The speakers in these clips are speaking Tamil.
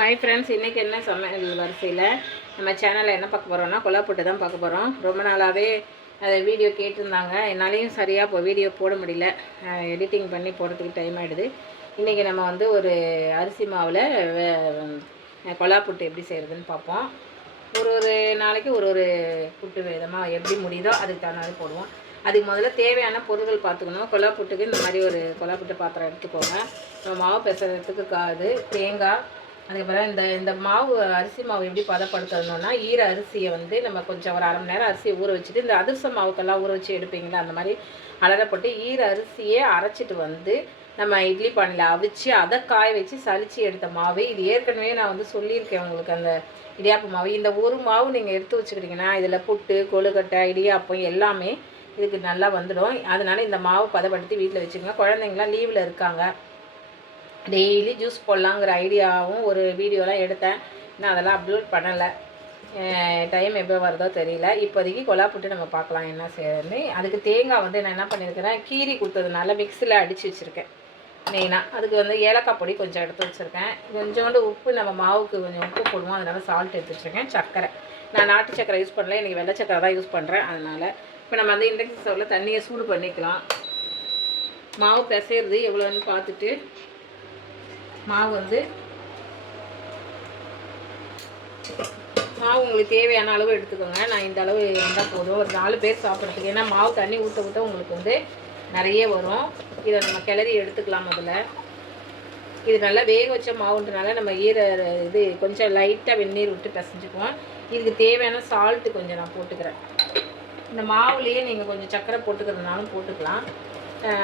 ஹாய் ஃப்ரெண்ட்ஸ், இன்றைக்கி என்ன சமையல் வரிசையில் நம்ம சேனலில் என்ன பார்க்க போகிறோம்னா கொலா புட்டு தான் பார்க்க போகிறோம். ரொம்ப நாளாகவே அதை வீடியோ கேட்டிருந்தாங்க. என்னாலையும் சரியாக இப்போ வீடியோ போட முடியல, எடிட்டிங் பண்ணி போடுறதுக்கு டைம் ஆகிடுது. இன்றைக்கி நம்ம வந்து ஒரு அரிசி மாவில் கொலா புட்டு எப்படி செய்கிறதுன்னு பார்ப்போம். ஒரு நாளைக்கு ஒரு புட்டு விதமாக எப்படி முடியுதோ அதுக்கு தகுந்த போடுவோம். அதுக்கு முதல்ல தேவையான பொருட்கள் பார்த்துக்கணும். கொலா புட்டுக்கு இந்த மாதிரி ஒரு கொலா புட்டு பாத்திரம் எடுத்துக்கோங்க. மாவு பிசைறதுக்கு தேங்காய், அதுக்கப்புறம் இந்த மாவு அரிசி மாவு எப்படி பதப்படுத்தணும்னா, ஈர அரிசியை வந்து நம்ம கொஞ்சம் ஒரு 1/2 மணி நேரம் அரிசியை ஊற வச்சுட்டு, இந்த அதிரச மாவுக்கெல்லாம் ஊற வச்சு எடுப்பீங்களா, அந்த மாதிரி அலரப்பட்டு ஈர அரிசியை அரைச்சிட்டு வந்து நம்ம இட்லி பானையில் அவிச்சு அதை காய வச்சு சளிச்சு எடுத்த மாவு. இது ஏற்கனவே நான் வந்து சொல்லியிருக்கேன் உங்களுக்கு. அந்த இடியாப்பு மாவு, இந்த ஒரு மாவு நீங்கள் எடுத்து வச்சுக்கிட்டிங்கன்னா இதில் புட்டு, கொழுக்கட்டை, இடியாப்பம் எல்லாமே இதுக்கு நல்லா வந்துடும். அதனால் இந்த மாவு பதப்படுத்தி வீட்டில் வச்சுக்கோங்க. குழந்தைங்களாம் லீவில் இருக்காங்க, டெய்லி ஜூஸ் போடலாங்கிற ஐடியாவும் ஒரு வீடியோலாம் எடுத்தேன். நான் அதெல்லாம் அப்லோட் பண்ணலை, டைம் எப்போ வருதோ தெரியல. இப்போதைக்கு கொலா புட்டு நம்ம பார்க்கலாம் என்ன செய்யறதுன்னு. அதுக்கு தேங்காய் வந்து நான் என்ன பண்ணியிருக்கிறேன், கீரி கொடுத்ததுனால மிக்ஸியில் அடித்து வச்சுருக்கேன் மெயினாக. அதுக்கு வந்து ஏலக்காய் பொடி கொஞ்சம் எடுத்து வச்சுருக்கேன். கொஞ்சோண்டு உப்பு, நம்ம மாவுக்கு கொஞ்சம் உப்பு போடுவோம், அதனால் சால்ட் எடுத்து வச்சுருக்கேன். சர்க்கரை, நான் நாட்டு சர்க்கரை யூஸ் பண்ணல, இன்றைக்கி வெள்ளை சர்க்கரை தான் யூஸ் பண்ணுறேன். அதனால் இப்போ நம்ம வந்து இண்டக்ஷன் ஸ்டவ்வில் தண்ணியை சூடு பண்ணிக்கலாம். மாவு பிசைறது எவ்வளோன்னு பார்த்துட்டு மாவு உங்களுக்கு தேவையான அளவு எடுத்துக்கோங்க. நான் இந்த அளவு இருந்தால் போதும், ஒரு 4 பேர் சாப்பிட்றதுக்கு. ஏன்னா மாவு தண்ணி ஊற்ற ஊற்ற உங்களுக்கு வந்து நிறைய வரும். இதை நம்ம கிளறி எடுத்துக்கலாம். முதல்ல இது நல்லா வேக வச்ச மாவுன்றனால நம்ம இது கொஞ்சம் லைட்டாக வெந்நீர் விட்டு பிசைஞ்சுக்குவோம். இதுக்கு தேவையான சால்ட்டு கொஞ்சம் நான் போட்டுக்கிறேன். இந்த மாவுலேயே நீங்கள் கொஞ்சம் சர்க்கரை போட்டுக்கிறதுனாலும் போட்டுக்கலாம்,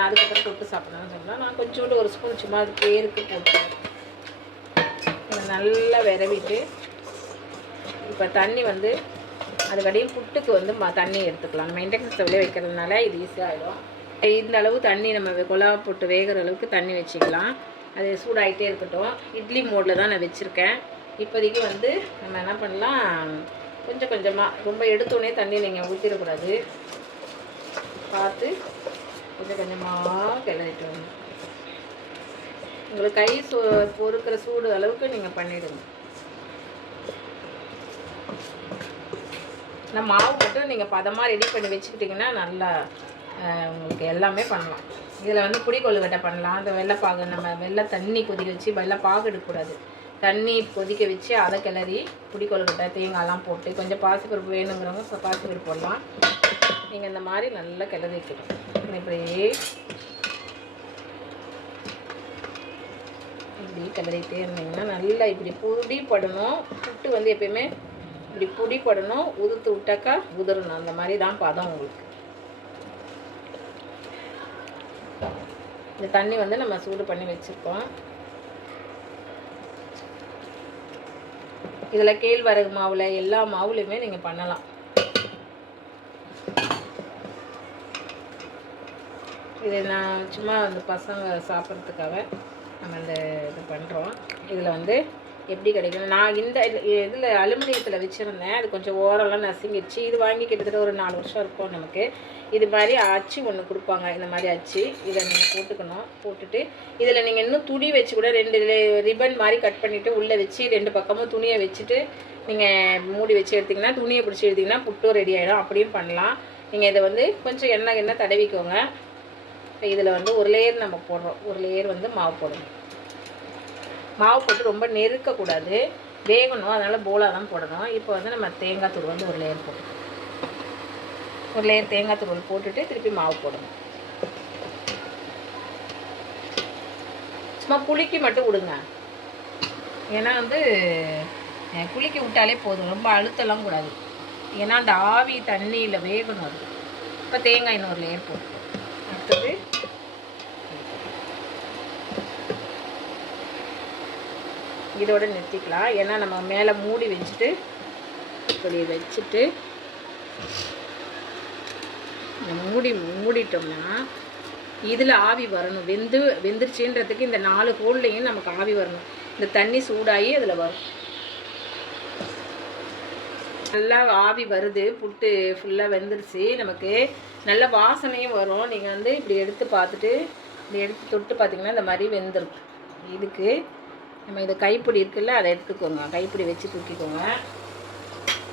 அதுக்கப்புறம் தொட்டு சாப்பிட்ணுன்னு சொல்லலாம். நான் கொஞ்சோண்டு ஒரு ஸ்பூன் சும்மா அது பேருக்கு போட்டுக்கிறேன். இதை நல்லா விரவிட்டு இப்போ தண்ணி வந்து அதுக்கடியும் புட்டுக்கு வந்து தண்ணி எடுத்துக்கலாம். நம்ம இண்டக்ஷன் ஸ்டவ்லேயே வைக்கிறதுனால இது ஈஸியாகிடும். இந்த அளவு தண்ணி நம்ம கொலா போட்டு வேகிற அளவுக்கு தண்ணி வச்சுக்கலாம். அது சூடாகிட்டே இருக்கட்டும். இட்லி மோடில் தான் நான் வச்சுருக்கேன். இப்போதைக்கு வந்து நம்ம என்ன பண்ணலாம், கொஞ்சம் கொஞ்சமாக, ரொம்ப எடுத்தோடனே தண்ணி நீங்கள் ஊற்றிடக்கூடாது, பார்த்து கொஞ்சம் கொஞ்சமாக கிளறிட்டு வரணும். உங்களுக்கு கை பொறுக்கிற சூடு அளவுக்கு நீங்கள் பண்ணிவிடுங்க. நான் மாவு மட்டும் நீங்கள் பதமாக ரெடி பண்ணி வச்சுக்கிட்டிங்கன்னா நல்லா உங்களுக்கு எல்லாமே பண்ணலாம். இதில் வந்து புளி கொழுக்கட்டை பண்ணலாம். அந்த வெள்ளைப்பாகு, நம்ம வெள்ளை தண்ணி கொதிக்க வச்சு, வெள்ளைப்பாகு எடுக்கக்கூடாது, தண்ணி கொதிக்க வச்சு அதை கிளறி புளி கொழுக்கட்டை தேங்காயெல்லாம் போட்டு, கொஞ்சம் பாசிப்பருப்பு வேணுங்கிறவங்க பாசிப்பருப்பு போடலாம். நீங்கள் இந்த மாதிரி நல்லா கிளறி வைக்கணும். இப்படியே இப்படி கிளறிட்டே இருந்தீங்கன்னா நல்லா இப்படி புடி படணும். புட்டு வந்து எப்பயுமே இப்படி புடி படணும், உதுத்து விட்டாக்கா உதிரணும். அந்த மாதிரி தான் பதம் உங்களுக்கு. இந்த தண்ணி வந்து நம்ம சூடு பண்ணி வச்சுருக்கோம். இதில் கேழ்வரகு மாவில் எல்லா மாவுலையுமே நீங்கள் பண்ணலாம். இது நான் சும்மா அந்த பசங்க சாப்பிட்றதுக்காக நம்ம இந்த இது பண்ணுறோம். இதில் வந்து எப்படி கிடைக்கணும், நான் இந்த இதில் அலுமினியத்தில் வச்சுருந்தேன், அது கொஞ்சம் ஓரெல்லாம் நசுங்கிடுச்சு. இது வாங்கி கிட்டத்தட்ட ஒரு 4 வருஷம் இருக்கும் நமக்கு. இது மாதிரி அச்சு ஒன்று கொடுப்பாங்க, இந்த மாதிரி அச்சு. இதை நீங்கள் போட்டுக்கணும். போட்டுட்டு இதில் நீங்கள் இன்னும் துணி வச்சு கூட 2 ரிப்பன் மாதிரி கட் பண்ணிவிட்டு உள்ளே வச்சு 2 பக்கமும் துணியை வச்சுட்டு நீங்கள் மூடி வச்சு எடுத்திங்கன்னா, துணியை பிடிச்சி எடுத்திங்கன்னா புட்டும் ரெடி ஆகிடும். அப்படியும் பண்ணலாம். நீங்கள் இதை வந்து கொஞ்சம் எண்ணெய் தடவிக்கோங்க. இப்போ இதில் வந்து ஒரு லேயர் நம்ம போடுறோம், ஒரு லேயர் வந்து மாவு போடணும். மாவு போட்டு ரொம்ப நெருக்கக்கூடாது, வேகணும், அதனால் போலாக தான் போடணும். இப்போ வந்து நம்ம தேங்காய் தூள் வந்து ஒரு லேயர் போடணும். ஒரு லேயர் தேங்காய் தூள் போட்டுட்டு திருப்பி மாவு போடணும். சும்மா குலுக்கி மட்டும் விடுங்க, ஏன்னா வந்து குலுக்கி விட்டாலே போதும், ரொம்ப அழுத்தலாம் கூடாது. ஏன்னா அந்த ஆவி தண்ணியில் வேகணும் அது. இப்போ தேங்காய் இன்னொரு லேயர் போட்டு அடுத்தது இதோட நிறுத்திக்கலாம். ஏன்னா நம்ம மேலே மூடி வச்சுட்டு இப்படி வச்சுட்டு மூடிட்டோம்னா இதில் ஆவி வரணும். வெந்துருச்சுன்றதுக்கு இந்த 4 ஹோல்லையும் நமக்கு ஆவி வரணும். இந்த தண்ணி சூடாகி அதில் வரும். நல்லா ஆவி வருது, புட்டு ஃபுல்லாக வெந்துருச்சு, நமக்கு நல்ல வாசனையும் வரும். நீங்கள் வந்து இப்படி எடுத்து பார்த்துட்டு, இப்படி எடுத்து தொட்டு பார்த்திங்கன்னா இந்த மாதிரி வெந்துடும். இதுக்கு நம்ம இது கைப்பிடி இருக்குல்ல, அதை எடுத்துக்கோங்க. கைப்பிடி வச்சு தூக்கிக்கோங்க.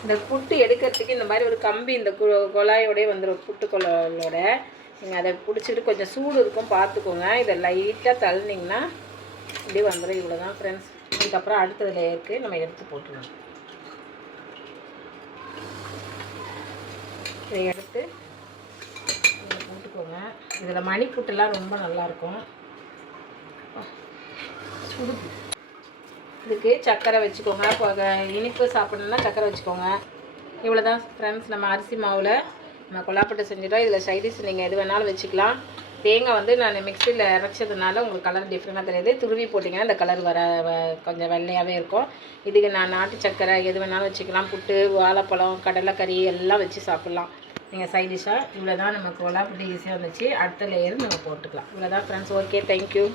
இந்த புட்டு எடுக்கிறதுக்கு இந்த மாதிரி ஒரு கம்பி இந்த குழாயோடய வந்துடும், புட்டு குழாயோட. நீங்கள் அதை பிடிச்சிட்டு கொஞ்சம் சூடு இருக்கும் பார்த்துக்கோங்க. இதை லைட்டாக தள்ளினீங்கன்னா இப்படி வந்துடும். இவ்வளோ தான் ஃப்ரெண்ட்ஸ். இதுக்கப்புறம் அடுத்தது லேயருக்கு நம்ம எடுத்து போட்டுருவோம். இதை எடுத்து இதில் போட்டுக்கோங்க. இதில் மணி புட்டுலாம் ரொம்ப நல்லாயிருக்கும். சுடு இதுக்கு சர்க்கரை வச்சுக்கோங்க. இப்போ இனிப்பு சாப்பிட்ணுன்னா சர்க்கரை வச்சுக்கோங்க. இவ்வளோ தான் ஃப்ரெண்ட்ஸ். நம்ம அரிசி மாவில் நம்ம கொல்லாப்பட்டை செஞ்சிட்டோம். இதில் சைடிஷ் நீங்கள் எது வேணாலும் வச்சுக்கலாம். தேங்காய் வந்து நான் மிக்சியில் அரைச்சதுனால உங்களுக்கு கலர் டிஃப்ரெண்ட்டாக தெரியுது. துருவி போட்டிங்கன்னா இந்த கலர் கொஞ்சம் வெள்ளையாகவே இருக்கும். இதுக்கு நான் நாட்டு சர்க்கரை எது வேணாலும் வச்சுக்கலாம். புட்டு, வாழைப்பழம், கடலைக்கறி எல்லாம் வச்சு சாப்பிட்லாம் நீங்கள் சைடிஷாக. இவ்வளோ தான் நம்ம கொல்லாப்பட்டை ஈஸியாக வந்துச்சு. அடுத்த லேயர் நம்ம போட்டுக்கலாம். இவ்வளோ தான் ஃப்ரெண்ட்ஸ். Okay, thank you.